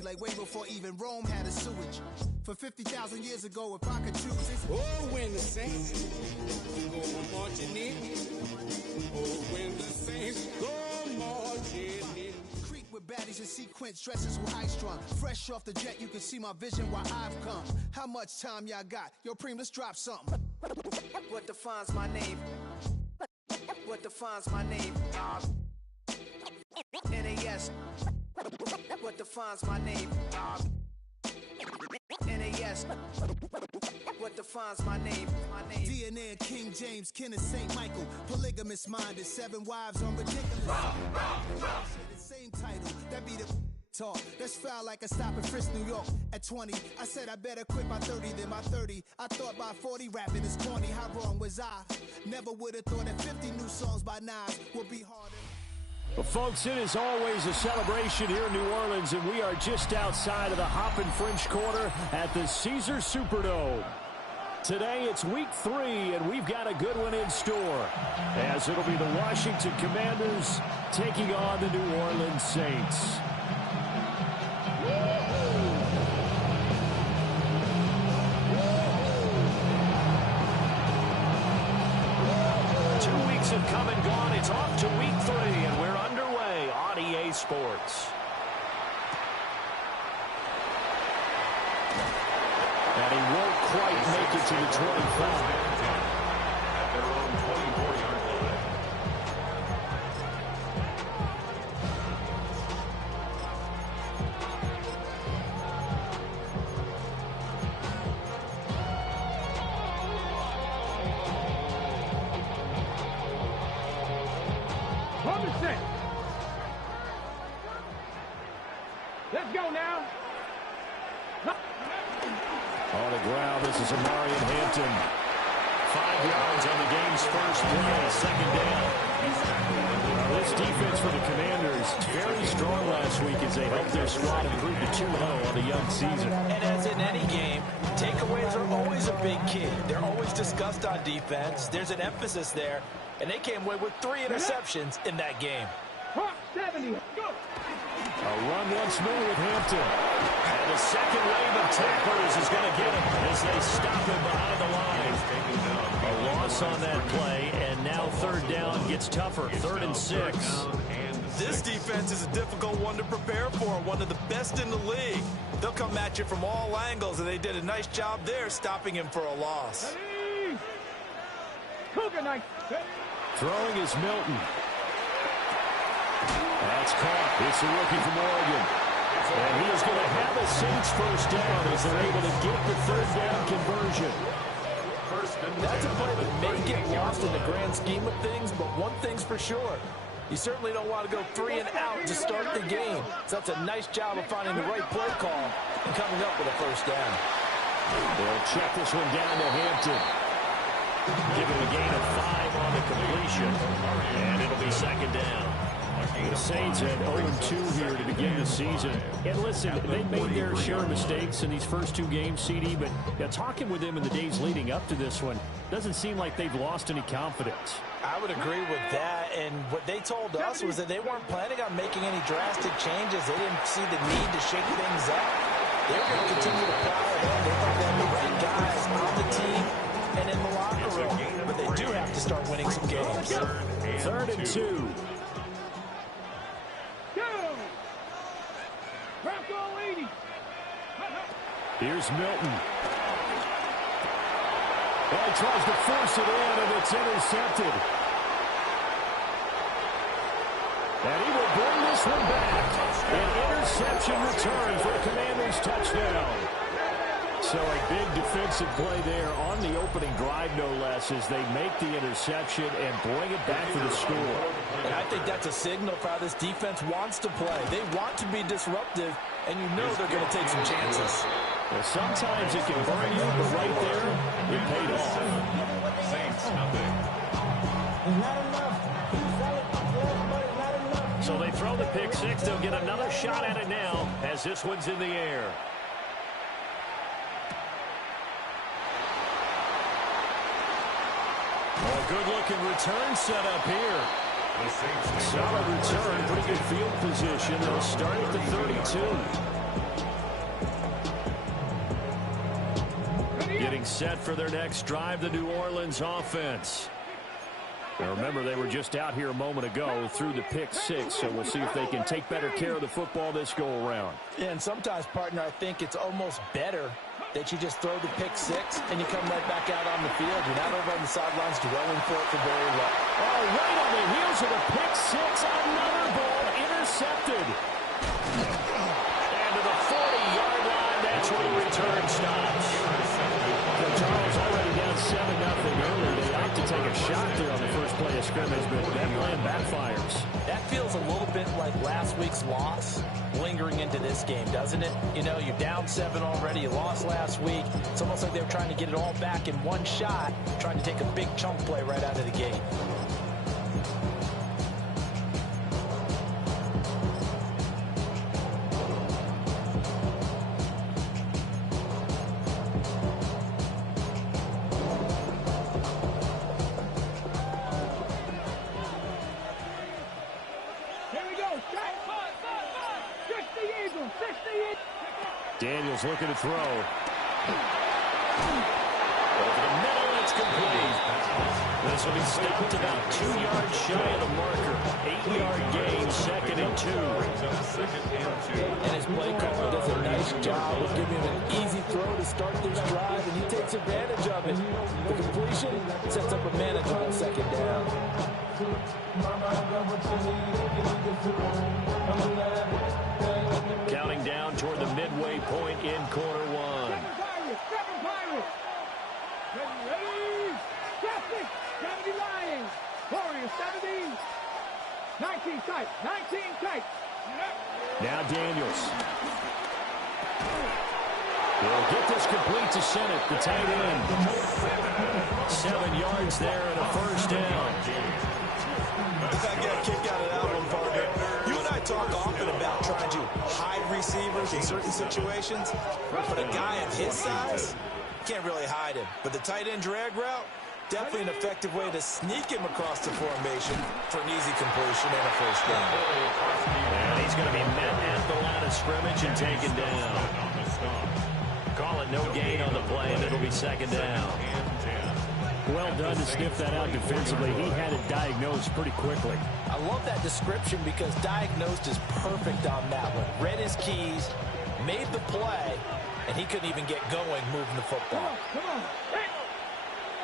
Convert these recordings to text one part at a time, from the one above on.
Galaxy like way before even Rome had a sewage. For 50,000 years ago, if I could choose, it's when the Saints go marching in. When the Saints go marching in. Creek with baddies in sequence, dresses with high strung. Fresh off the jet, you can see my vision while I've come. How much time y'all got? Yo, Preem, let's drop something. What defines my name? What defines my name? NAS. What defines my name? NAS. What defines my name? DNA of King James, kin of St. Michael. Polygamous minded, 7 wives on ridiculous. The same title, that be the talk. That's foul like a stop in Frisk, New York. At 20, I said I better quit by 30 than by 30. I thought by 40 rapping is corny. How wrong was I? Never would have thought that 50 new songs by Nas would be harder. Well, folks, it is always a celebration here in New Orleans, and we are just outside of the Hoppin' French Quarter at the Caesars Superdome. Today, it's week 3, and we've got a good one in store, as it'll be the Washington Commanders taking on the New Orleans Saints. 2 weeks have come and gone. It's off to week 3, and we're underway on EA Sports. And he won't quite make it to the 25. At their own 24-yard line. Let's go now. On the ground, this is Amarian Hampton. 5 yards on the game's first play, second down. This defense for the Commanders, very strong last week as they helped their squad improve to 2-0 on the young season. And as in any game, takeaways are always a big key. They're always discussed on defense. There's an emphasis there, and they came away with 3 interceptions in that game. 70, go! A run once more with Hampton. And the second wave of tacklers is going to get him as they stop him behind the line. A loss on that play, and now third down gets tougher. 3rd and 6. This defense is a difficult one to prepare for, one of the best in the league. They'll come at you from all angles, and they did a nice job there stopping him for a loss. Throwing is Milton. That's caught. It's a rookie from Oregon. And he is going to have a Saints first down as they're able to get the 3rd down conversion. That's a play that may get lost in the grand scheme of things, but one thing's for sure. You certainly don't want to go 3 and out to start the game. So that's a nice job of finding the right play call and coming up with a first down. They'll check this one down to Hampton. Giving a gain of 5 on the completion. And it'll be second down. The Saints had 0-2 here to begin the season. And listen, they made their share of mistakes in these first 2 games, CD, but talking with them in the days leading up to this one, doesn't seem like they've lost any confidence. I would agree with that, and what they told us was that they weren't planning on making any drastic changes. They didn't see the need to shake things up. They were going to continue to plow ahead. They thought they had the right guys on the team and in the locker room, but they do have to start winning some games. 3rd and 2. Here's Milton. Well, he tries to force it in, and it's intercepted. And he will bring this one back. An interception return for a Commanders touchdown. So a big defensive play there on the opening drive, no less, as they make the interception and bring it back for the score. And I think that's a signal for how this defense wants to play. They want to be disruptive, and you know they're going to take some chances. Well, sometimes it can burn you, but right there, it paid off. Saints, nothing. So they throw the pick 6. They'll get another shot at it now as this one's in the air. A good-looking return set up here. Solid return, pretty good field position. They'll start at the 32. Getting set for their next drive, the New Orleans offense. Now remember, they were just out here a moment ago through the pick six, so we'll see if they can take better care of the football this go-around. Yeah, and sometimes, partner, I think it's almost better that you just throw the pick six and you come right back out on the field. You're not over on the sidelines dwelling for it for very long. Oh, right on the heels of the pick six, another ball intercepted. And to the 40-yard line, that's where the return stops. Charles already down 7-0 earlier. They opt to take a shot there on the first play of scrimmage, but that plan backfires. That feels a little bit like last week's loss lingering into this game, doesn't it? You know, you're down 7 already. You lost last week. It's almost like they were trying to get it all back in one shot, trying to take a big chunk play right out of the gate. Daniels looking to throw. Over the middle, it's complete. This will be stopped about 2 yards shy of the marker. 8-yard gain, 2nd and 2. And his play caller does a nice job of giving him an easy throw to start this drive, and he takes advantage of it. The completion sets up a manageable 2nd down. Counting down toward the midway point in quarter one. Seven Pirates. Ready? Traffic. 70 Lions. Warriors 70. 19 tight. 19 tight. Now Daniels. Will get this complete to Sennett, the tight end. 7 yards there and a first down. I get a kick out of that one, partner. You and I talk often about trying to hide receivers in certain situations, but a guy of his size can't really hide him. But the tight end drag route, definitely an effective way to sneak him across the formation for an easy completion and a first down. And he's going to be met at the line of scrimmage and taken down. Call it no gain on the play, and it'll be 2nd down. Well done to sniff that out defensively. He had it diagnosed pretty quickly. I love that description because diagnosed is perfect on that one. Read his keys, made the play, and he couldn't even get going moving the football. Come on. Hey.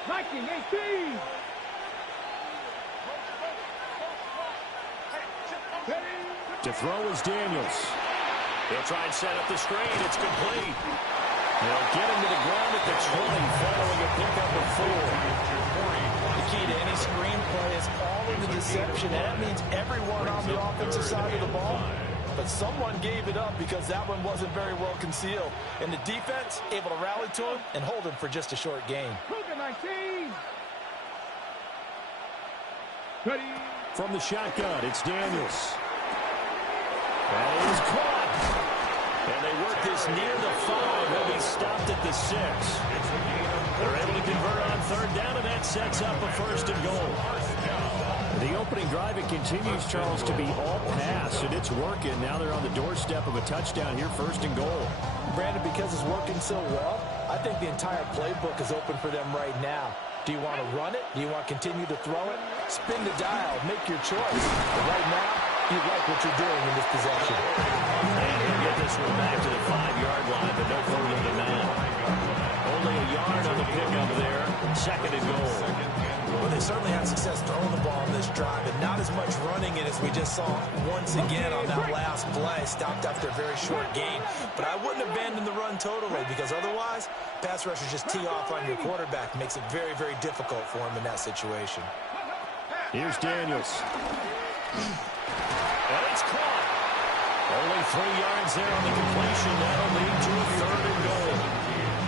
19, 18. To throw is Daniels. He'll try and set up the screen. It's complete. They'll get him to the ground at the 20, following a pickup of 4. The key to any screen play is all in the deception, and that means everyone on the offensive side of the ball. But someone gave it up because that one wasn't very well concealed. And the defense able to rally to him and hold him for just a short gain. 19. Ready. From the shotgun, it's Daniels. That is caught. And they work this near the 5. He'll be stopped at the 6. They're able to convert on 3rd down, and that sets up a 1st and goal. The opening drive, it continues, Charles, to be all pass, and it's working. Now they're on the doorstep of a touchdown here, 1st and goal. Brandon, because it's working so well, I think the entire playbook is open for them right now. Do you want to run it? Do you want to continue to throw it? Spin the dial. Make your choice. But right now, you like what you're doing in this possession. And he'll get this one back to the 5-yard line, but no further than that. Only a yard on the pickup there. 2nd and goal. Well, they certainly had success throwing the ball on this drive, and not as much running it as we just saw once again on that last play. Stopped after a very short gain. But I wouldn't abandon the run totally, because otherwise, pass rushers just tee off on your quarterback. Makes it very, very difficult for him in that situation. Here's Daniels. And it's caught. Only 3 yards there on the completion. That'll lead to a 3rd and goal.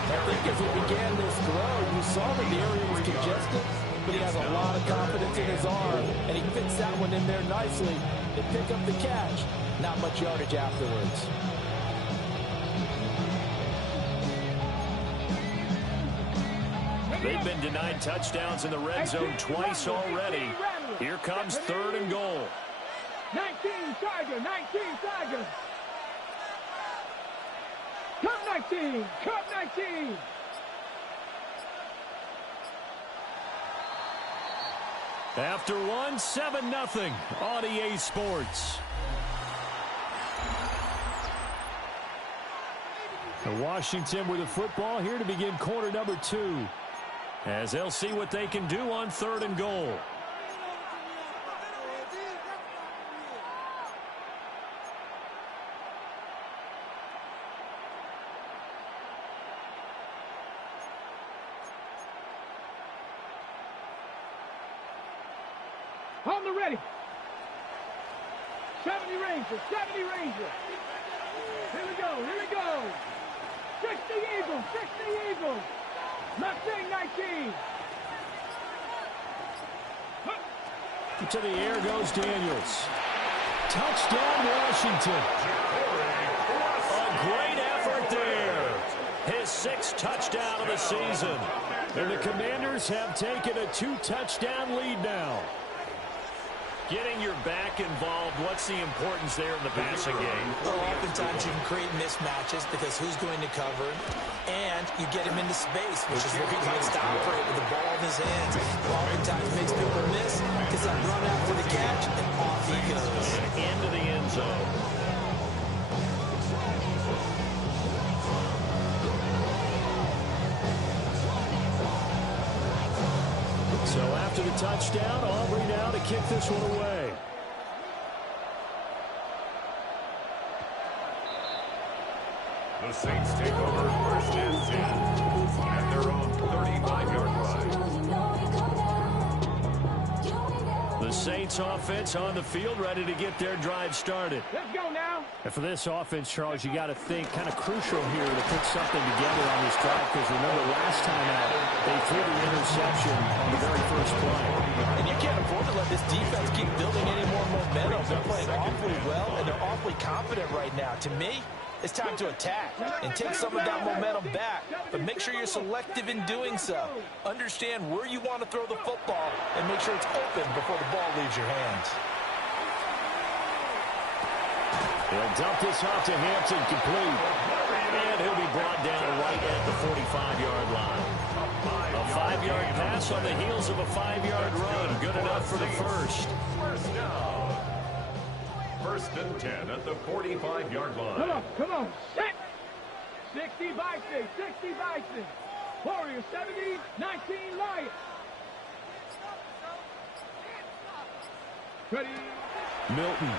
I think as he began this throw, you saw that the area was congested, but he has a lot of confidence in his arm, and he fits that one in there nicely. They pick up the catch. Not much yardage afterwards. They've been denied touchdowns in the red zone twice already. Here comes 3rd and goal. 19 Tiger, 19 Tiger. Come 19, come 19. After one, 7-0 on EA Sports. Washington with the football here to begin quarter number 2. As they'll see what they can do on 3rd and goal. On the ready. 70 Rangers, 70 Rangers. Here we go, here we go. 60 Eagles, 60 Eagles. Mustang 19. To the air goes Daniels. Touchdown, Washington. A great effort there. His 6th touchdown of the season. And the Commanders have taken a 2-touchdown lead now. Getting your back involved, what's the importance there in the passing game? Well, oftentimes you can create mismatches because who's going to cover, and you get him into space, which is where he likes to operate with the ball in his hands. Oftentimes makes people miss because I run out for the catch, and off he goes. Into the end zone. So after the touchdown, Aubrey now to kick this one away. The Saints take over 1st and 10 at their own 35-yard line. The Saints offense on the field, ready to get their drive started. Let's go now. And for this offense, Charles, you got to think kind of crucial here to put something together on this drive, because remember last time out, they threw the interception on the very first play. And you can't afford to let this defense keep building any more momentum. They're playing awfully well, and they're awfully confident right now. To me, it's time to attack and take some of that momentum back, but make sure you're selective in doing so. Understand where you want to throw the football and make sure it's open before the ball leaves your hands. They'll dump this off to Hampton, complete. And he'll be brought down right at the 45-yard line. A 5-yard pass on the heels of a 5-yard run. Good enough for the first. First down. 1st and 10 at the 45-yard line. Come on, set. 60 Bison, 60 Bison. Warriors 70, 19 Lions. Ready. Milton.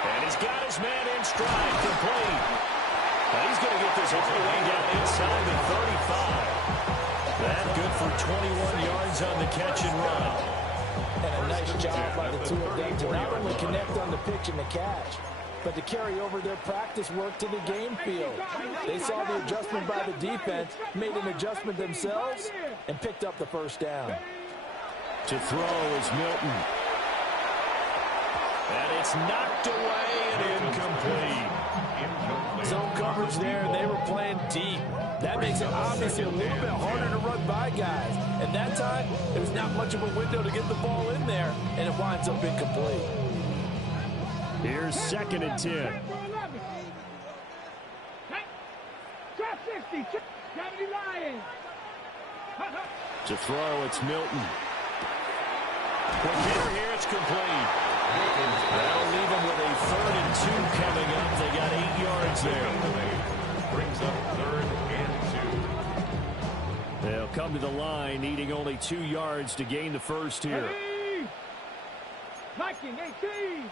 And he's got his man in stride, complete. And he's going to get this all the way down inside the 35. That good for 21 yards on the catch and run. And a nice job by the two of them to not only connect on the pitch and the catch, but to carry over their practice work to the game field. They saw the adjustment by the defense, made an adjustment themselves, and picked up the first down. To throw is Milton. And it's knocked away and incomplete. Zone coverage there, and they were playing deep. That makes it obviously a little bit harder to run by guys. And that time, there was not much of a window to get the ball in there, and it winds up incomplete. Here's 2nd and 10. Drop 60, 70 Lions. To throw, it's Milton. Quick hitter here, it's complete. That'll leave them with a 3rd and 2 coming up. They got 8 yards there. Brings up 3rd and 2. They'll come to the line, needing only 2 yards to gain the first here. Viking 18.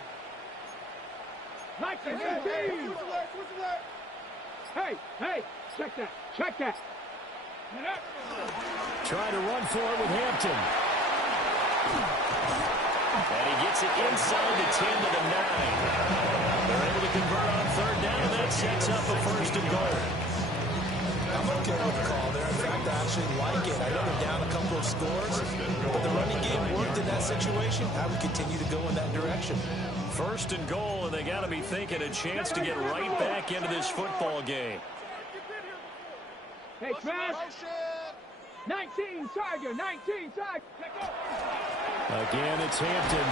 Viking 18. Hey, check that. Trying to run for it with Hampton. And he gets it inside the 10 to the 9. They're able to convert on 3rd down, and that sets up a 1st and goal. I'm okay with the call there. In fact, I actually like it. I know they're down a couple of scores, but the running game worked in that situation. I would continue to go in that direction. 1st and goal, and they got to be thinking a chance to get right back into this football game. Hey, Trash. 19 Tiger. Again, it's Hampton.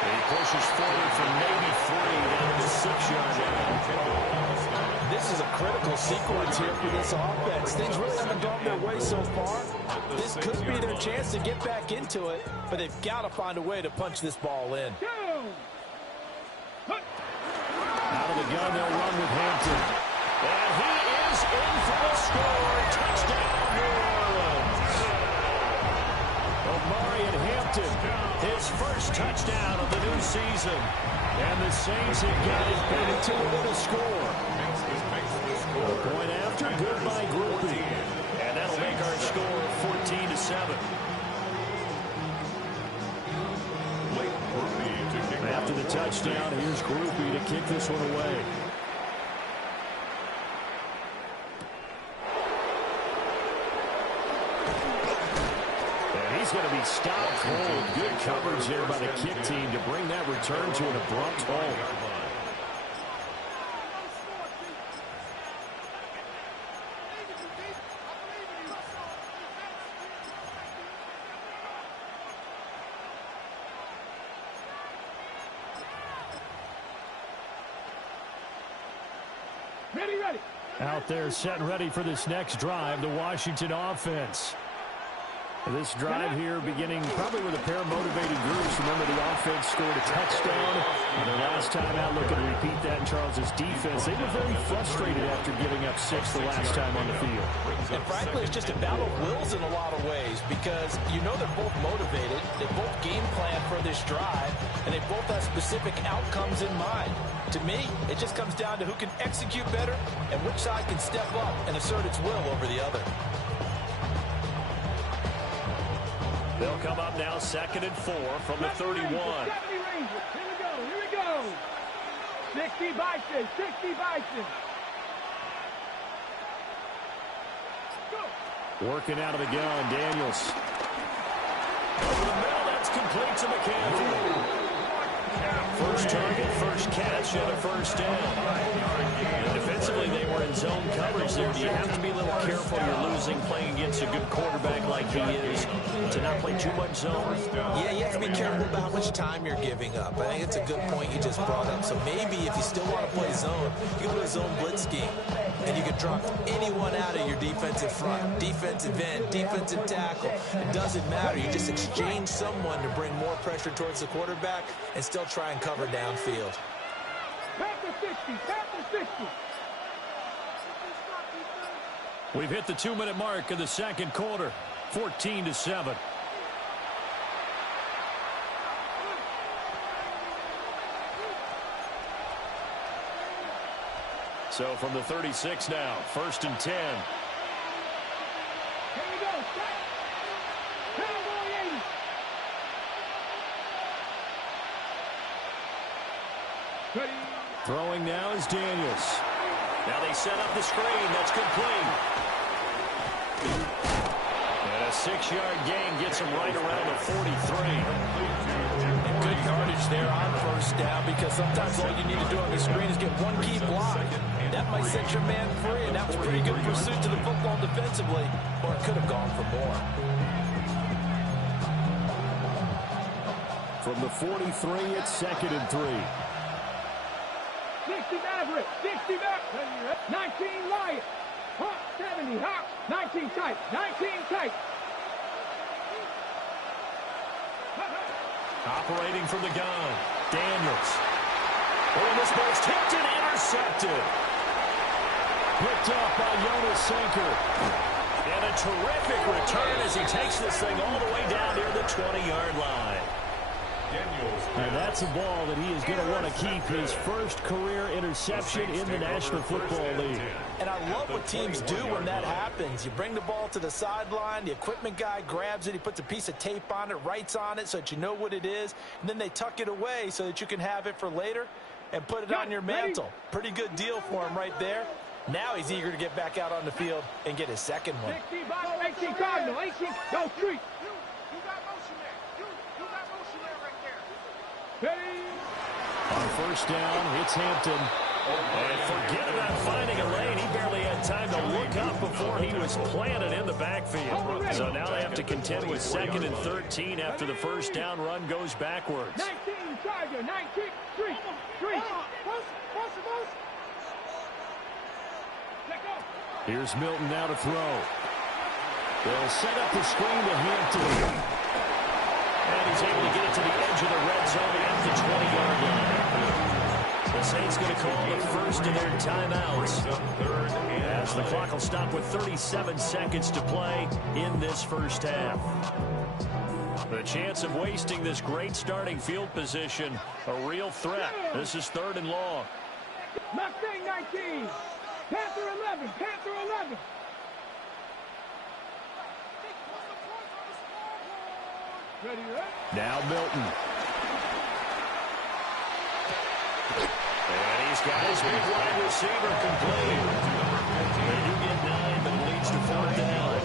He pushes forward for maybe 3 down to the 6-yard line. This is a critical sequence here for this offense. Things really haven't gone their way so far, This could be their chance to get back into it, but they've got to find a way to punch this ball in. Out of the gun, they'll run with Hampton. And he is in for the score. Touchdown, New Orleans. Omarion Hampton, his first touchdown of the new season. And the Saints have got it back to within a score. A point after, good by Groupie. And that'll make our score 14-7. After the touchdown, here's Groupie to kick this one away. And he's going to be stopped cold. Good coverage there by the kick team to bring that return to an abrupt halt. Ready. Out there set and ready for this next drive, the Washington offense. This drive here beginning probably with a pair of motivated groups. Remember, the offense scored a touchdown. And their last time out, looking to repeat that in Charles' defense. They were very frustrated after giving up 6 the last time on the field. And frankly, it's just a battle of wills in a lot of ways because you know they're both motivated. They both game plan for this drive, and they both have specific outcomes in mind. To me, it just comes down to who can execute better and which side can step up and assert its will over the other. They'll come up now 2nd and 4 from the 31. 70 Rangers. Here we go. 60 Bison. Go. Working out of the gun, Daniels. Over the middle, that's complete to McCaffrey. First target, first catch, and a first down. And defensively, they were in zone coverage there. Do you have to be a little careful? You're losing playing against a good quarterback like he is to not play too much zone? Yeah, you have to be careful about how much time you're giving up. I think it's a good point you just brought up. So maybe if you still want to play zone, you can do a zone blitz scheme. And you can drop anyone out of your defensive front, defensive end, defensive tackle. It doesn't matter. You just exchange someone to bring more pressure towards the quarterback and still try and cover downfield. Panther 60. We've hit the 2-minute mark of the second quarter, 14-7. So from the 36 now, 1st and 10. Here we go. Cowboy 80. Ready. Throwing now is Daniels. Now they set up the screen. That's complete. And a 6-yard gain gets him right around the 43. And good yardage there on first down because sometimes all you need to do on the screen is get one key block. That might set your man free, and that was pretty good pursuit to the football defensively, or it could have gone for more. From the 43, it's 2nd and 3. 60 Maverick. 60 Maverick. 19 Lion. Hawk 70. Hawk 19 tight. 19 tight. Operating from the gun, Daniels. Oh, this ball's tipped and intercepted. Picked up by Jonas Sanker. And a terrific return as he takes this thing all the way down near the 20-yard line. And that's a ball that he is going to want to keep, his first career interception in the National Football League. And I love what teams do when that happens. You bring the ball to the sideline, the equipment guy grabs it, he puts a piece of tape on it, writes on it so that you know what it is, and then they tuck it away so that you can have it for later and put it on your mantle. Pretty good deal for him right there. Now he's eager to get back out on the field and get his second one. 60 by 18 Cardinal. 18. Go street. On first down, it's Hampton. And forget about finding a lane. He barely had time to look up before he was planted in the backfield. So now they have to contend with 2nd and 13 after the first down run goes backwards. 19 Charger. 19. Street. Here's Milton now to throw. They'll set up the screen to Hampton. And he's able to get it to the edge of the red zone at the 20-yard line. The Saints going to call the first of their timeouts, as the clock will stop with 37 seconds to play in this first half. The chance of wasting this great starting field position, a real threat. This is 3rd and long. Mustang 19. Panther 11. Panther 11. Ready, right? Now Milton. And he's got his big wide receiver complete. They do get 9, but it leads to 4th down.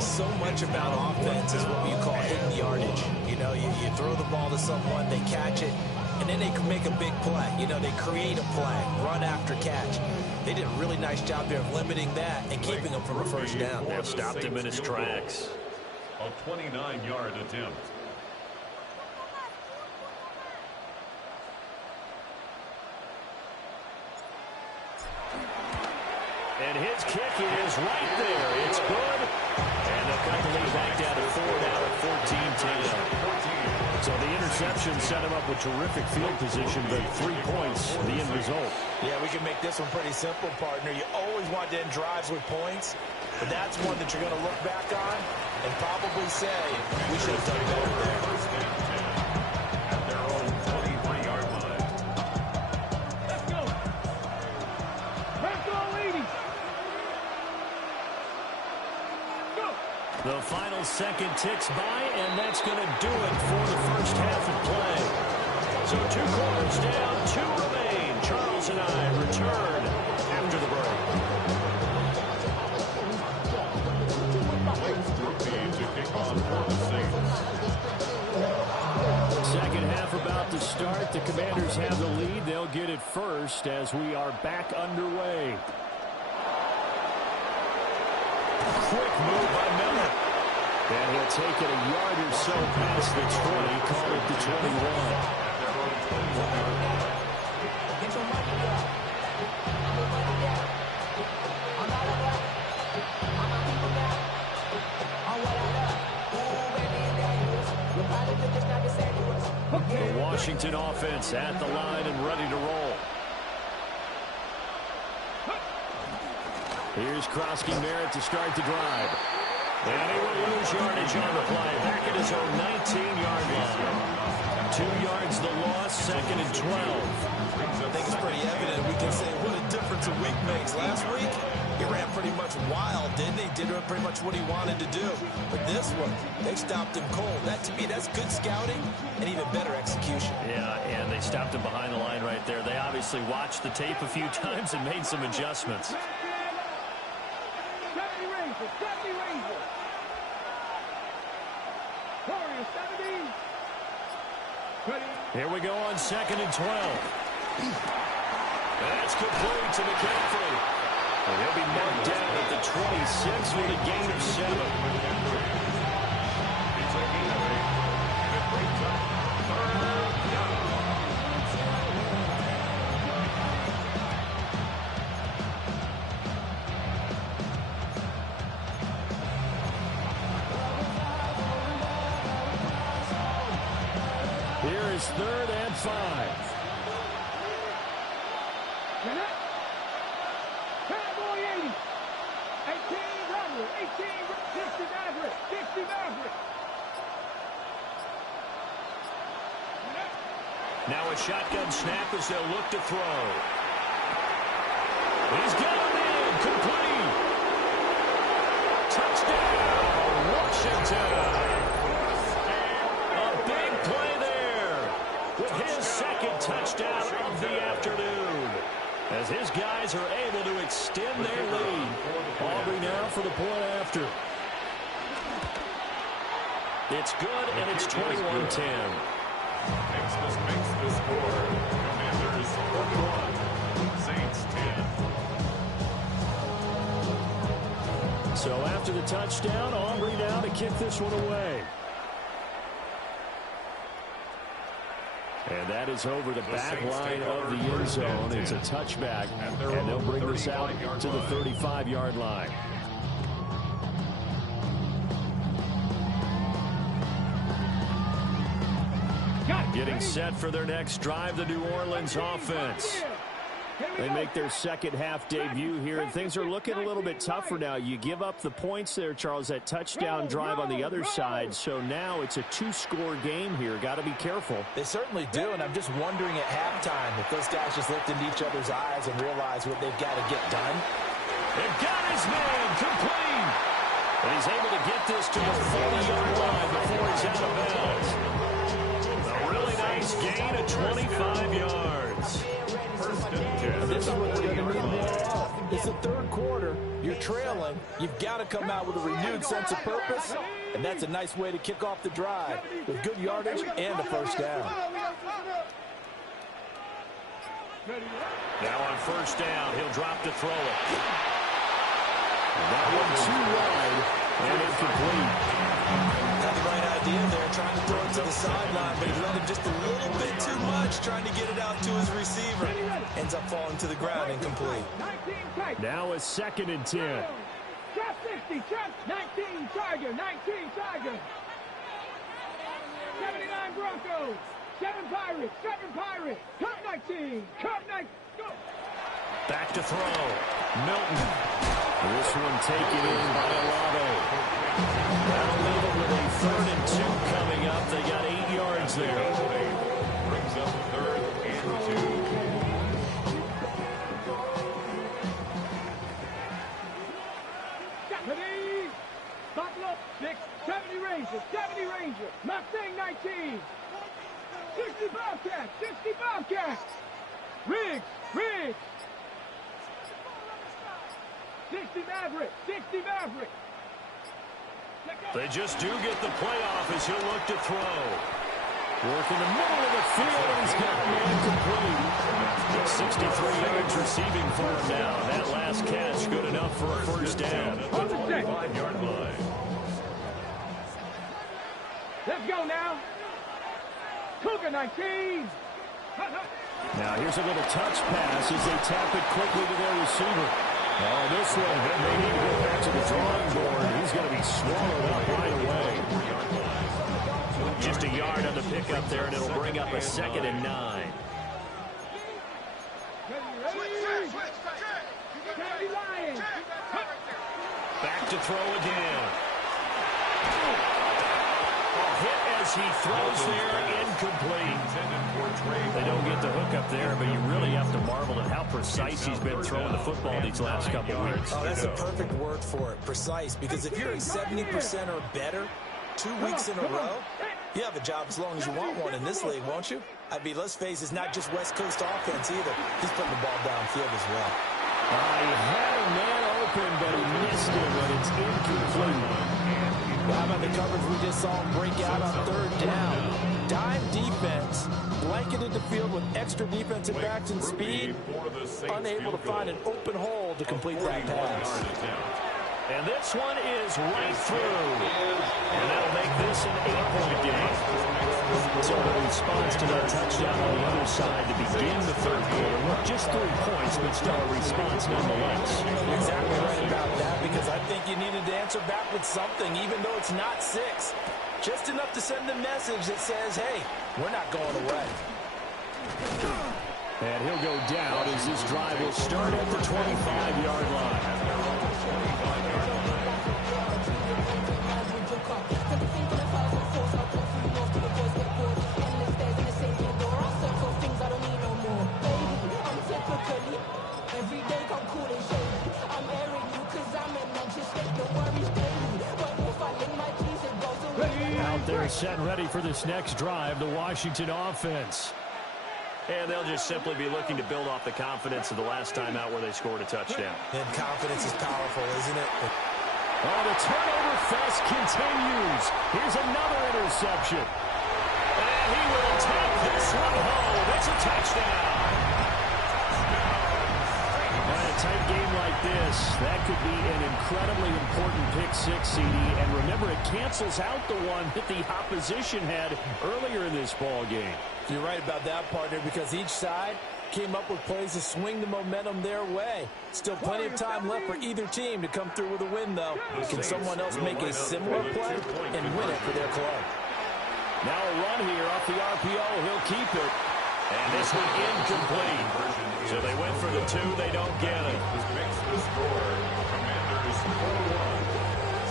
So much about offense is what you call hidden yardage. You know, you throw the ball to someone, they catch it, and then they can make a big play. You know, they create a play, run after catch. They did a really nice job there of limiting that and keeping him from a first down. They stopped him in his tracks. A 29-yard attempt. And his kick is right there. It's good. And they'll cut the lead back down to 4 now at 14-10. So the interception set him up with terrific field position, but 3 points, the end result. Yeah, we can make this one pretty simple, partner. You always want to end drives with points, but that's one that you're going to look back on and probably say, we should have done better there. At their own 23-yard line. Let's go. Press all 80. Go. The final second ticks by, and that's going to do it for the first half of play. So 2 quarters down, 2 remain. Charles and I return after the break. Second half about to start. The Commanders have the lead. They'll get it first as we are back underway. Quick move by Miller. And he'll take it a yard or so past the 20, call it the 21. The Washington offense at the line and ready to roll. Here's Krosky Merritt to start the drive. And he will lose yardage on the play. Back at his own 19-yard line. 2 yards the loss, 2nd and 12. I think it's pretty evident. We can say what a difference a week makes. Last week, he ran pretty much wild, didn't he? Did pretty much what he wanted to do. But this one, they stopped him cold. That, to me, that's good scouting and even better execution. Yeah, and they stopped him behind the line right there. They obviously watched the tape a few times and made some adjustments. 70 Rangers. 70 Rangers. Warriors 70. Ready. Here we go on 2nd and 12. That's complete to McCaffrey. And he'll be marked down at the 26 with a gain of 7. Here is 3rd and 5. Cowboy 80. 18 Robert. 18 60 Maverick. 60 Maverick. Now a shotgun snap as they'll look to throw. He's got him in. Complete. Touchdown, Washington. A big play there with his 2nd touchdown of the afternoon, as his guys are able to extend their lead. Aubrey now for the point after. It's good, and it's 21-10. Makes the score. Commanders 41, Saints 10. So after the touchdown, Aubrey now to kick this one away. And that is over the back line of the end zone. It's a touchback, and they'll bring this out to the 35-yard line. Getting set for their next drive, the New Orleans offense. They make their second half debut here, and things are looking a little bit tougher now. You give up the points there, Charles, that touchdown drive on the other side. So now it's a two-score game here. Got to be careful. They certainly do, and I'm just wondering at halftime if those guys just looked into each other's eyes and realized what they've got to get done. They've got his man complete. And he's able to get this to the 40-yard line before he's out of bounds. A really nice gain of 25 yards. This is what we're going to need more of. It's the third quarter. You're trailing. You've got to come out with a renewed sense of purpose, and that's a nice way to kick off the drive with good yardage and a first down. Now on first down, he'll drop to throw it. And that one too wide and incomplete. Had the right idea there, trying to throw it to the sideline, but he let him just a little bit too much, trying to get it out to his receiver. Ends up falling to the ground, incomplete. Now a 2nd and 10. Trap 60, trap 19, Tiger, 19, Tiger. 79 Broncos, 7 Pirates, Cup 19, Cup 19, go. Back to throw. Milton. This one taken in by Olave. That'll leave it with a 3rd and 2 coming up. They got 8 yards there. Brings up 3rd and 2. Buffalo, 6, 70 Rangers, Mustang 19, 60 Bobcats, Riggs, 60 Maverick. They just do get the playoff as he'll look to throw. Work in the middle of the field, and he's got man complete. 63 yards receiving for him now. That last catch good enough for a first down. 5-yard line. Let's go now. Cougar 19. Now here's a little touch pass as they tap it quickly to their receiver. Oh, this one, they need to go back to the drawing board. He's going to be swallowed up right away. Just a yard on the pickup there, and it'll bring up a 2nd and 9. Back to throw again. Hit as he throws there, incomplete. They don't get the hook up there, but you really have to marvel at how precise he's been throwing the football these last couple of weeks. Oh, that's the perfect word for it, precise, because if you're at 70% or better 2 weeks in a row, you have a job as long as you want one in this league, won't you? I mean, let's face it, it's not just West Coast offense either. He's putting the ball downfield as well. He had a man open, but he missed him, and it's incomplete. How about the coverage we just saw him break out on 3rd down? Dime defense, blanketed the field with extra defensive backs and speed, unable to find an open hole to complete that pass. And this one is right through. And that'll make this an 8-point game. So the response to that touchdown on the other side to begin the 3rd quarter. Look, just 3 points, but still a response nonetheless. You're exactly right about that, because I think you needed to answer back with something, even though it's not 6. Just enough to send a message that says, hey, we're not going away. And he'll go down as this drive will start at the 25-yard line. Out there set ready for this next drive, the Washington offense. And they'll just simply be looking to build off the confidence of the last time out where they scored a touchdown. And confidence is powerful, isn't it? Oh, the turnover fest continues. Here's another interception. And he will take this one home. It's a touchdown. In a tight game like this, that could be an incredibly important pick six, CD. And remember, it cancels out the one that the opposition had earlier in this ball game. You're right about that, partner, because each side came up with plays to swing the momentum their way. Still plenty of time left for either team to come through with a win, though. Can someone else make a similar play and win it for their club? Now a run here off the RPO. He'll keep it. And this one incomplete. So they went for the 2. They don't get it. This makes the score. Commanders 4-1.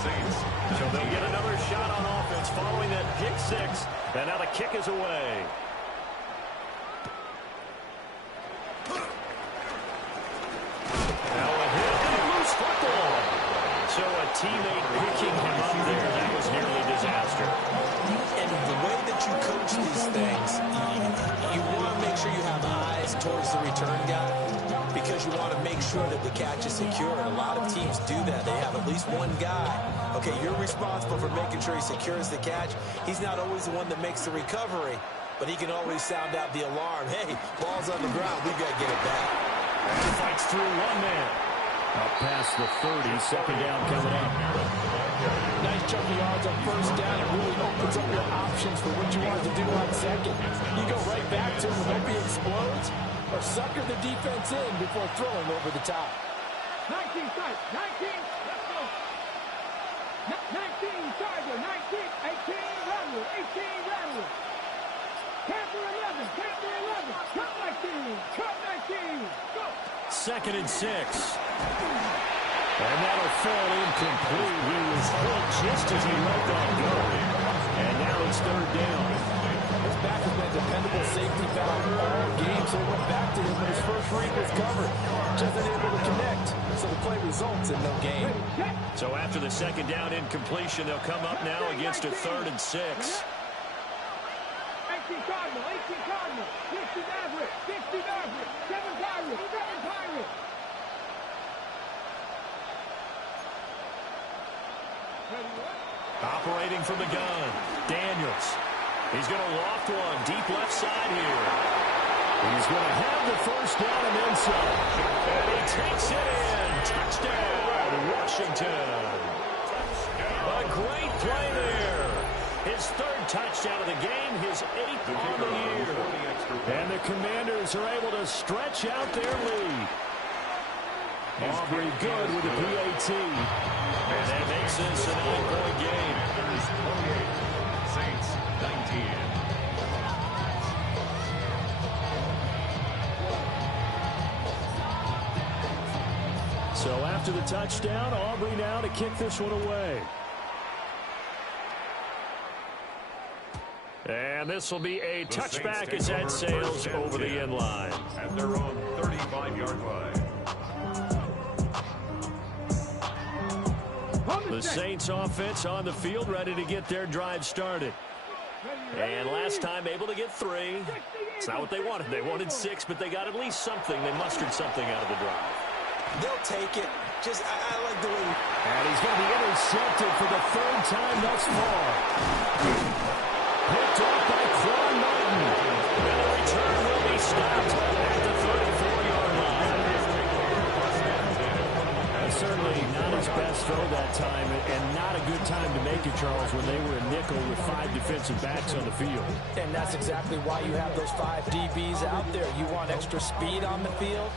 Saints. So they'll get another shot on offense following that pick 6. And now the kick is away. Now a hit and a loose football. So a teammate picking him up there. That was nearly disaster. And the way that you coach these things, you want to make sure you have eyes towards the return guy because you want to make sure that the catch is secure. And a lot of teams do that. They have at least one guy. Okay, you're responsible for making sure he secures the catch. He's not always the one that makes the recovery, but he can always sound out the alarm. Hey, ball's on the ground. We've got to get it back. And fights through one man. Up past the 30, second down coming up. Nice chunky yards on first down. It really opens up your options for what you want to do on second. You go right back to him and hope he explodes, or sucker the defense in before throwing over the top. 19 strike, 19, let's go. 19 Charger, 19, 18 Rattler, 18 Rattler. Camper 11, Camper 11, cut 19, cut 19, go. Second and 6. And that'll fall incomplete. He was hit just as he let that go. And now it's third down. His back has been a dependable safety valve all game, so he went back to him, but his first read was covered. Just unable to connect, so the play results in no gain. So after the second down incompletion, they'll come up now against a third and 6. 18 Cardinal, 18 Cardinal, 60 Maverick, 60 Maverick, 7 Pirates, 7 Pirates. Operating from the gun, Daniels. He's going to loft one, deep left side here. He's going to have the first down and then some. And he takes it in. Touchdown, Washington. A great play there. His third touchdown of the game, his 8th on the year. And the Commanders are able to stretch out their lead. Aubrey good with the PAT. And that makes this a 9-point game. 28. Saints 19. So after the touchdown, Aubrey now to kick this one away. And this will be a touchback as that sails over the end line. At their own 35-yard line. The Saints offense on the field, ready to get their drive started. And last time able to get 3. It's not what they wanted. They wanted 6, but they got at least something. They mustered something out of the drive. They'll take it. I like the way. And he's going to be intercepted for the 3rd time thus far. Picked off by Quan Martin. And the return will be stopped at the 34-yard line. Certainly not his best throw that time, and not a good time to make it, Charles, when they were a nickel with 5 defensive backs on the field. And that's exactly why you have those 5 DBs out there. You want extra speed on the field,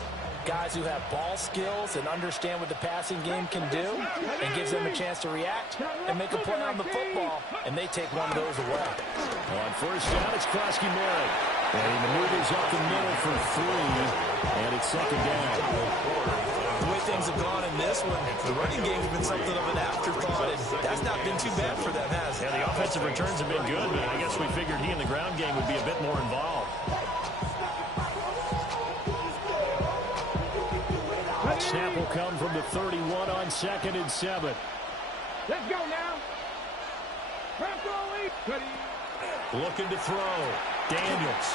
guys who have ball skills and understand what the passing game can do, and gives them a chance to react and make a play on the football, and they take one of those away. On first down, it's Krosky-Merritt. And he maneuvers up the middle for 3, and it's second down. The way things have gone in this one, the running game has been something of an afterthought, and that's not been too bad for them, has it? Yeah, the offensive returns have been good, but I guess we figured he in the ground game would be a bit more involved. Snap will come from the 31 on 2nd and 7. Let's go now. Looking to throw. Daniels.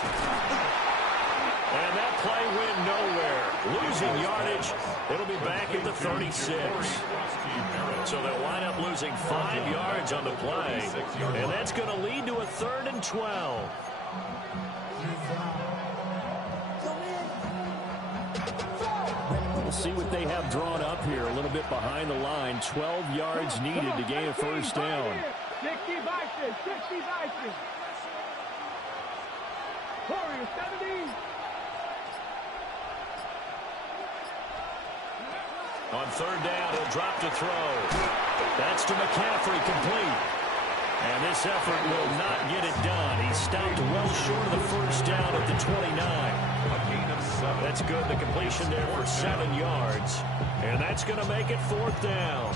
And that play went nowhere. Losing yardage. It'll be back at the 36. So they'll wind up losing 5 yards on the play. And that's going to lead to a 3rd and 12. We'll see what they have drawn up here. A little bit behind the line. 12 yards needed to gain a first down. 60 Vikings, 60 Vikings. Warriors 70. On 3rd down, he'll drop to throw. That's to McCaffrey, complete. And this effort will not get it done. He stopped well short of the first down at the 29. A gain of 7. That's good. The completion there for 7 yards. And that's going to make it 4th down.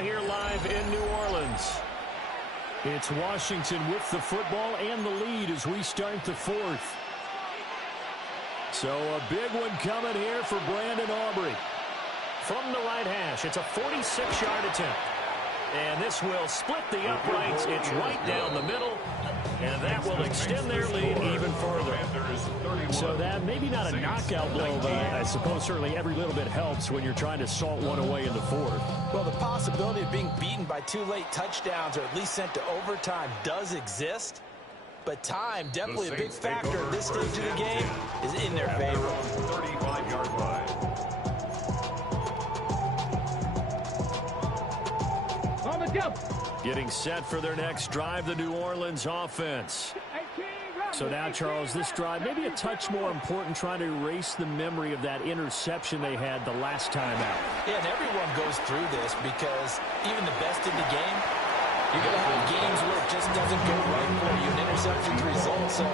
Here live in New Orleans. It's Washington with the football and the lead as we start the 4th. So a big one coming here for Brandon Aubrey. From the right hash, it's a 46-yard attempt. And this will split the uprights. It's right down the middle. And that will extend their lead even further. So that maybe not a knockout blow, but I suppose certainly every little bit helps when you're trying to salt one away in the 4th. Well, the possibility of being beaten by 2 late touchdowns or at least sent to overtime does exist. But time, definitely a big factor at this stage of the game, is in their favor. 35-yard line. On the jump. Getting set for their next drive, the New Orleans offense. So now, Charles, this drive maybe a touch more important, trying to erase the memory of that interception they had the last time out. Yeah, and everyone goes through this because even the best in the game, you're going to have games where it just doesn't go right for you, and interceptions result. So,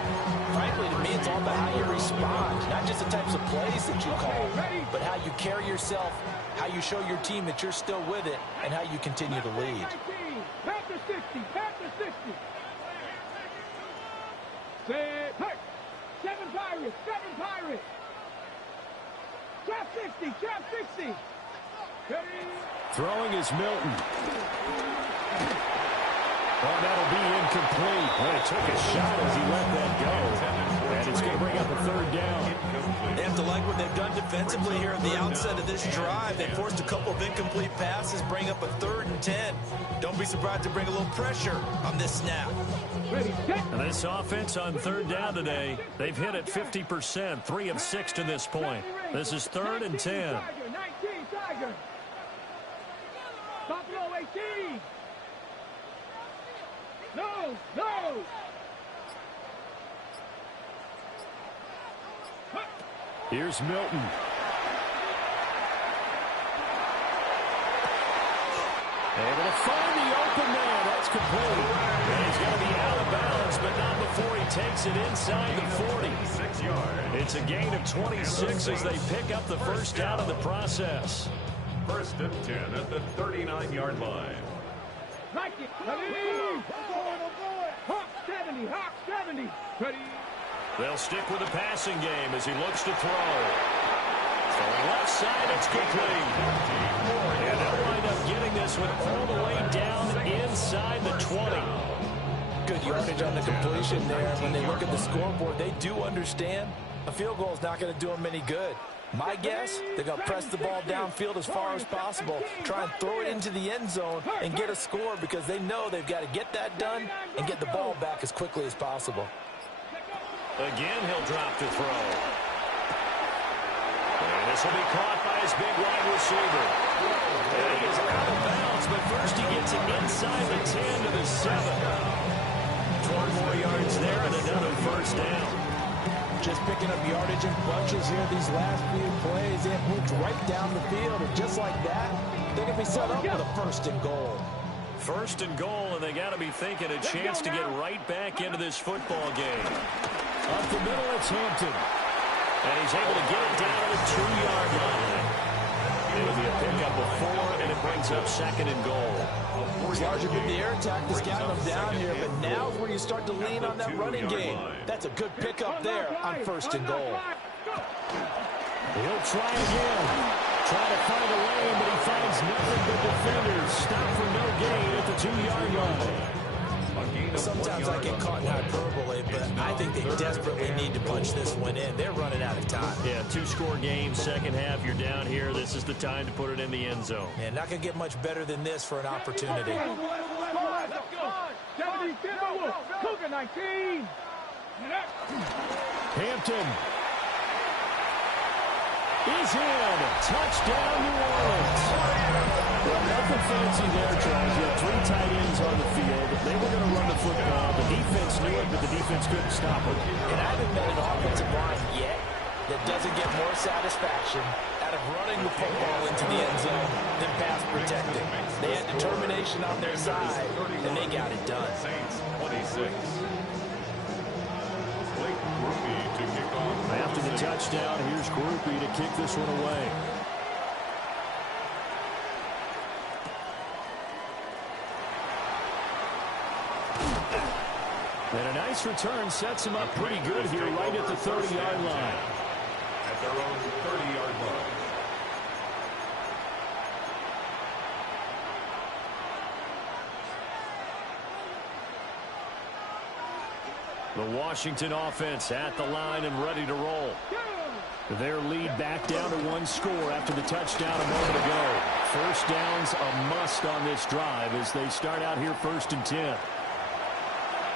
frankly, to me, it's all about how you respond, not just the types of plays that you call, but how you carry yourself, how you show your team that you're still with it, and how you continue to lead. Back to 60, back to 60. Set, hey, 7 Pirates, 7 Pirates. Trap 60, trap 60. Ready? Throwing is Milton. Oh, that'll be incomplete. Well, he took a shot as he let that go. And it's going to bring up a 3rd down. They have to like what they've done defensively here at the outset of this drive. They forced a couple of incomplete passes, bring up a 3rd and 10. Don't be surprised to bring a little pressure on this snap. And this offense on 3rd down today, they've hit it 50%, 3 of 6 to this point. This is 3rd and 10. 19, Tiger. Buffalo 18. No, no. Here's Milton. Able to find the open man. That's complete. And he's going to be out of bounds, but not before he takes it inside the 40. 6 yards. It's a gain of 26 as they pick up the first down in the process. 1st and 10 at the 39-yard line. Like it. Ready? Hawk 70, Hawk 70. Ready? They'll stick with the passing game as he looks to throw. So left side, it's complete. And they'll wind up getting this one all the way down inside the 20. Good yardage on the completion there. When they look at the scoreboard, they do understand a field goal is not going to do them any good. My guess, they're going to press the ball downfield as far as possible, try and throw it into the end zone and get a score because they know they've got to get that done and get the ball back as quickly as possible. Again, he'll drop to throw. And this will be caught by his big wide receiver. And he is out of bounds, but first he gets it inside the 10 to the 7. 12 more yards there and another first down. Just picking up yardage in bunches here these last few plays. They have moved right down the field, and just like that, they're going to be set up with a 1st and goal. 1st and goal, and they got to be thinking a chance to get right back into this football game. Up the middle, it's Hampton. And he's able to get it down to the 2-yard line. It'll be a pickup of 4, and it brings up 2nd and goal. It's largely been the air attack that's gotten them down here, but now is where you start to lean on that running game. That's a good pickup there on 1st and goal. He'll try again. Try to find a lane, but he finds nothing but defenders. Stop for no gain at the 2-yard line. Sometimes I get caught in hyperbole, but I think they desperately need to punch this one in. They're running out of time. Yeah, 2-score game, second half, you're down here. This is the time to put it in the end zone. And not going to get much better than this for an opportunity. 70, Cougar 19. Hampton. is in. Touchdown, New Orleans. Well, nothing fancy there, Charles. You had 3 tight ends on the field. They were going to run the football. The defense knew it, but the defense couldn't stop it. And I haven't met an offensive line yet that doesn't get more satisfaction out of running the football into the end zone than pass protecting. They had determination on their side, and they got it done. Saints 26. To kick off. After the touchdown, here's Groupie to kick this one away. And a nice return sets him up pretty good here right at the 30-yard line. At their own 30-yard line. The Washington offense at the line and ready to roll. Their lead back down to 1 score after the touchdown a moment ago. First down's a must on this drive as they start out here 1st and 10.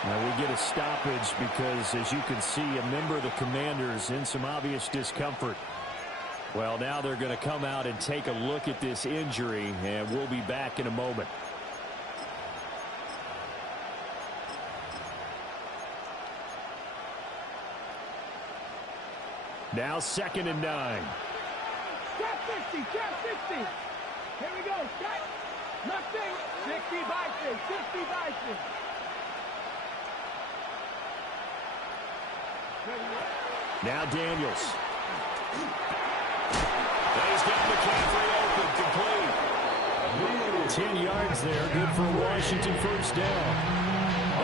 Now we get a stoppage because, as you can see, a member of the Commanders in some obvious discomfort. Well, now they're going to come out and take a look at this injury, and we'll be back in a moment. Now 2nd and 9. Cap 60, cap 60. Here we go, cap. Nothing. 60 by 6, 60 by 6. Now Daniels. He's got McCaffrey open, complete. 10 yards there, good for a Washington first down.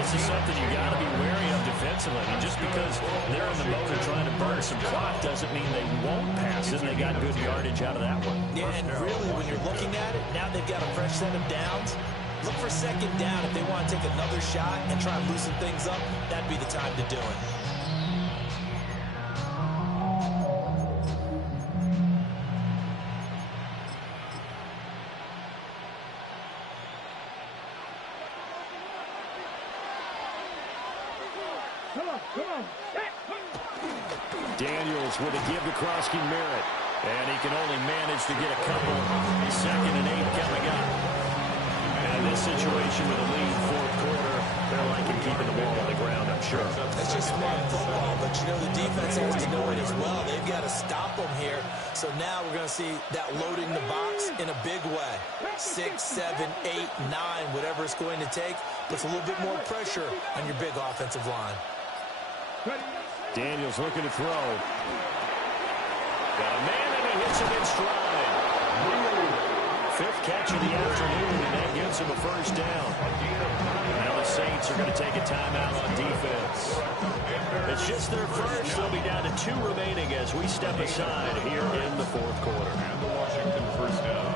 This is something you got to be wary of defensively. I mean, just because they're in the mode of trying to burn some clock doesn't mean they won't pass it. They got good yardage out of that one. Yeah, and really, when you're looking at it, now they've got a fresh set of downs. Look for 2nd down. If they want to take another shot and try and loosen things up, that'd be the time to do it. Daniels with a give to Krosky Merritt. And he can only manage to get a couple. 2nd and 8 coming up. And in this situation with a lead 4th quarter, they're liking keeping the ball on the ground, I'm sure. That's just smart football, but you know the defense has to know it as well. They've got to stop them here. So now we're going to see that loading the box in a big way. 6, 7, 8, 9, whatever it's going to take, puts a little bit more pressure on your big offensive line. Daniels looking to throw. Got a man and he hits him in stride. 5th catch of the afternoon, and that gives him a first down. Now the Saints are going to take a timeout on defense. It's just their first. They'll be down to 2 remaining as we step aside here in the 4th quarter. And the Washington first down.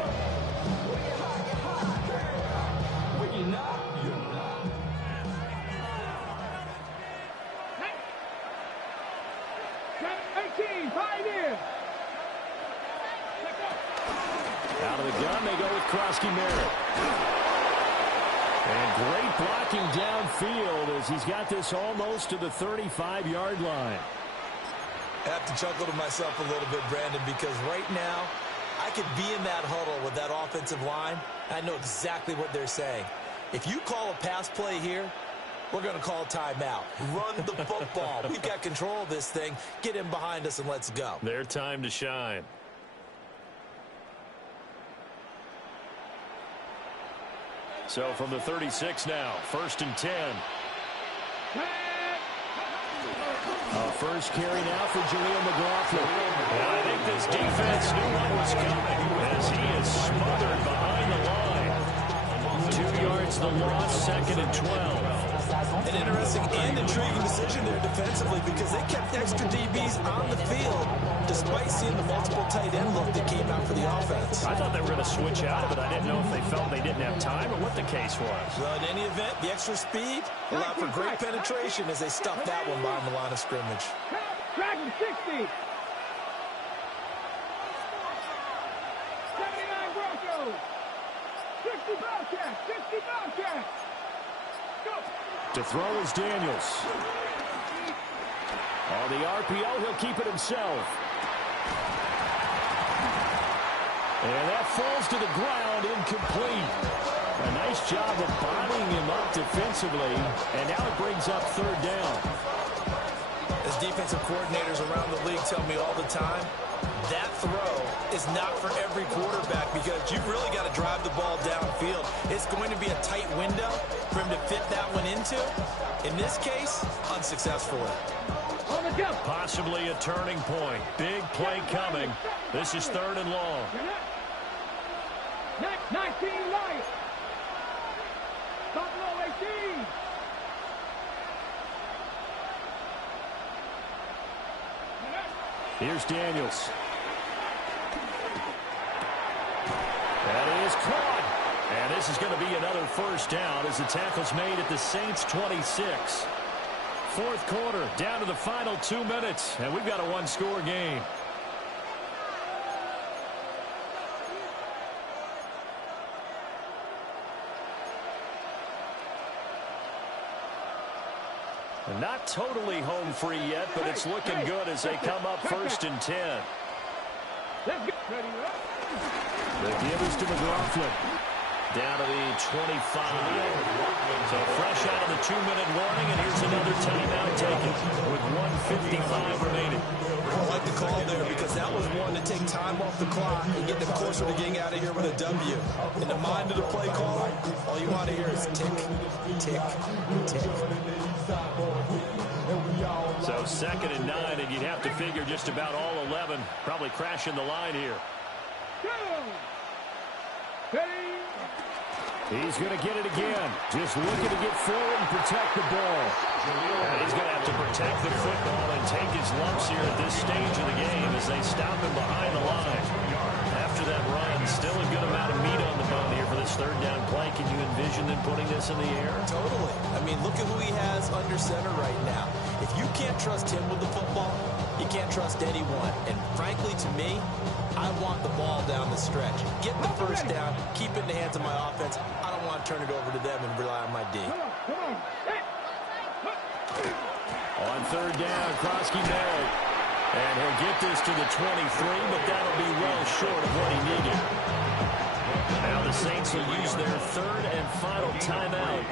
Out of the gun, they go with Krosky Merritt. And great blocking downfield as he's got this almost to the 35-yard line. I have to chuckle to myself a little bit, Brandon, because right now I could be in that huddle with that offensive line. I know exactly what they're saying. If you call a pass play here, we're going to call a timeout. Run the football. We've got control of this thing. Get in behind us and let's go. Their time to shine. So from the 36 now, 1st and 10. First carry now for Jaleel McLaughlin. And I think this defense knew what was coming as he is smothered behind the line. 2 yards the loss, 2nd and 12. An interesting and intriguing decision there defensively because they kept extra DBs on the field despite seeing the multiple tight end look that came out for the offense. I thought they were going to switch out, but I didn't know if they felt they didn't have time or what the case was. Well, in any event, the extra speed allowed for great penetration as they stuffed that one behind the line of scrimmage. Dragon 60. 79 Broncos. 60 Bobcats. 60 Bobcats. Go. To throw is Daniels. On the RPO, he'll keep it himself. And that falls to the ground, incomplete. A nice job of bodying him up defensively, and now it brings up third down. As defensive coordinators around the league tell me all the time, that throw is not for every quarterback because you've really got to drive the ball downfield. It's going to be a tight window for him to fit that one into. In this case, unsuccessfully. Possibly a turning point. Big play coming. This is third and long. Next, 19 right. Buffalo 18. Here's Daniels. That is caught. And this is going to be another first down as the tackle's made at the Saints' 26. Fourth quarter, down to the final 2 minutes, and we've got a one-score game. And not totally home free yet, but it's looking good as they come up 1st and 10. The give is to McLaughlin. Down to the 25. So fresh out of the 2-minute warning, and here's another timeout taken with 1:55 remaining. I like the call there because that was one to take time off the clock and get them closer to getting out of here with a W. In the mind of the play caller, all you want to hear is tick, tick, tick. So 2nd and 9, and you'd have to figure just about all 11 probably crashing the line here. He's going to get it again. Just looking to get forward and protect the ball. And he's going to have to protect the football and take his lumps here at this stage of the game as they stop him behind the line. After that run, still a good amount of meat on the bone here for this third down play. Can you envision them putting this in the air? Totally. I mean, look at who he has under center right now. If you can't trust him with the football, you can't trust anyone. And frankly, to me, I want the ball down the stretch. Get the first down, keep it in the hands of my offense. I don't want to turn it over to them and rely on my D. On third down, Krosky Merritt. And he'll get this to the 23, but that'll be well short of what he needed. Now the Saints will use their third and final timeout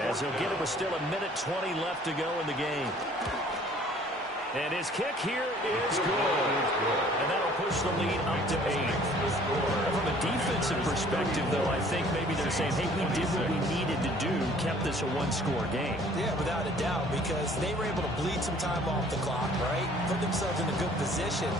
as he'll get it with still 1:20 left to go in the game. And his kick here is good. And that'll push the lead up to 8. From a defensive perspective, though, I think maybe they're saying, hey, we did what we needed to do, kept this a one-score game. Yeah, without a doubt, because they were able to bleed some time off the clock, right? Put themselves in a good position,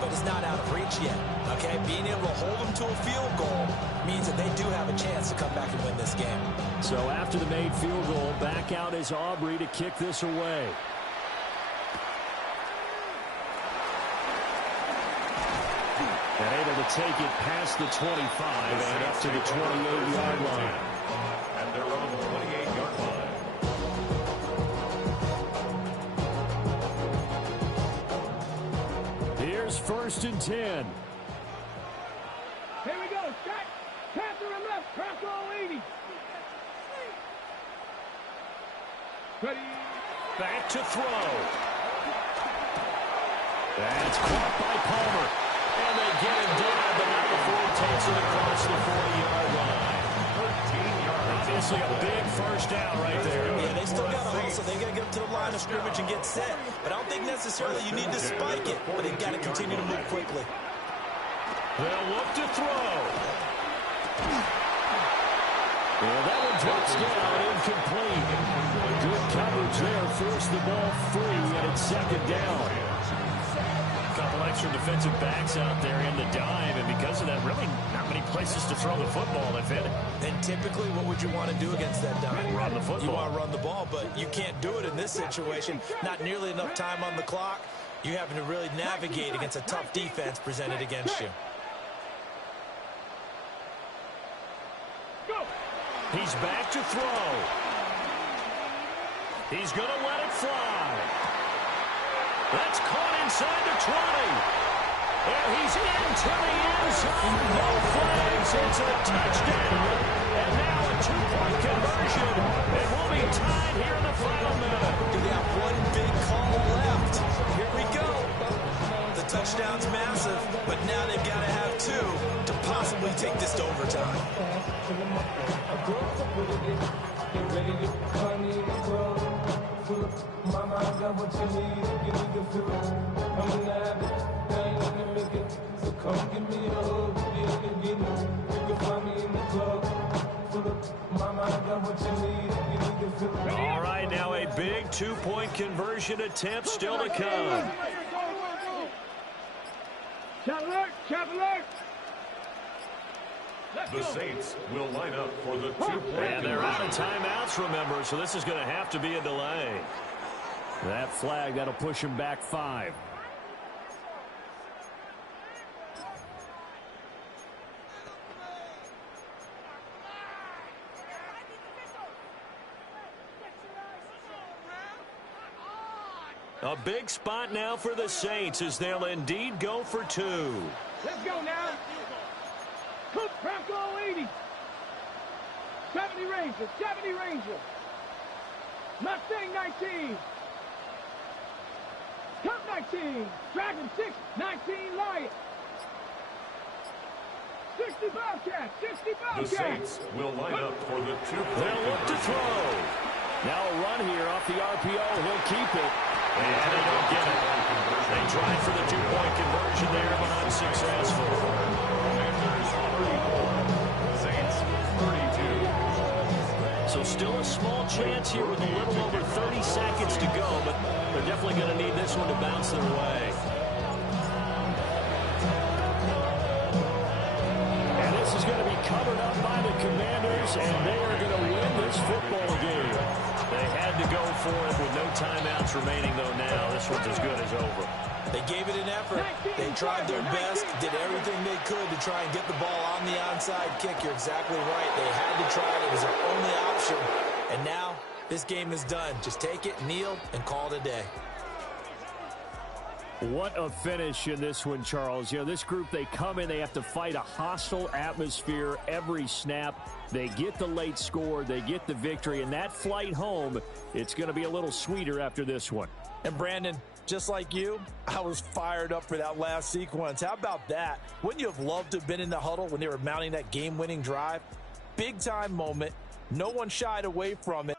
but it's not out of reach yet, okay? Being able to hold them to a field goal means that they do have a chance to come back and win this game. So after the made field goal, back out is Aubrey to kick this away. And able to take it past the 25 and up to the 28-yard line. At their own 28-yard line. Here's 1st and 10. Here we go. Shot. Pass to the left. Cross all 80. Ready. Back to throw. That's caught by Palmer. And they get him down, but not before he takes it across the 40-yard line. 13 yards. Obviously a big first down right there. Yeah, they still got to hustle. They got to get up to the line of scrimmage and get set. But I don't think necessarily you need to spike it, but they've got to continue to move quickly. They'll look to throw. Well, that one drops down, incomplete. Good coverage there, forced the ball free, and it's 2nd down. Couple extra defensive backs out there in the dime, and because of that, really not many places to throw the football, if any. And typically, what would you want to do against that dime? Run the football. You want to run the ball, but you can't do it in this situation. Not nearly enough time on the clock. You having to really navigate against a tough defense presented against you. He's back to throw. He's going to let it fly. That's caught inside the 20. And he's into the end zone. No flags. It's a touchdown. And now a 2-point conversion. And we'll be tied here in the final minute. We got one big call left. Here we go. The touchdown's massive, but now they've got to have 2. got what you need, you need to feel it. I'm gonna have it, I ain't gonna make it. So come give me a hug, yeah, you can find me in the club. Full of mama, I got what you need, you need to feel it. All right, now a big two-point conversion attempt still to come. Shot alert, shot alert. The Saints will line up for the two-point And they're out of conversion. timeouts, remember, so this is going to have to be a delay. That flag, that'll push him back 5. A big spot now for the Saints as they'll indeed go for 2. Let's go now. Cook Bronco 80. 70 Ranger, 70 Ranger. Mustang 19. Cup 19. Dragon 6, 19 Lion. 60 Bobcat, 60 The Bobcat. Saints will line up for the two-point They'll look to conversion. throw. Now a run here off the RPO. He'll keep it. And they don't get it. They tried for the two-point conversion there, but unsuccessful. Commanders 34, Saints 32. So still a small chance here with a little over 30 seconds to go, but they're definitely going to need this one to bounce their way. And this is going to be covered up by the Commanders, and they are going to win this football game. They had to go for it with no timeouts remaining, though now this one's as good as over. They gave it an effort. They tried their best, did everything they could to try and get the ball on the onside kick. You're exactly right. They had to try it. It was their only option. And now this game is done. Just take it, kneel, and call it a day. What a finish in this one, Charles. You know, this group, they come in, they have to fight a hostile atmosphere every snap. They get the late score, they get the victory, and that flight home, it's going to be a little sweeter after this one. And Brandon, just like you, I was fired up for that last sequence. How about that? Wouldn't you have loved to have been in the huddle when they were mounting that game-winning drive? Big-time moment. No one shied away from it.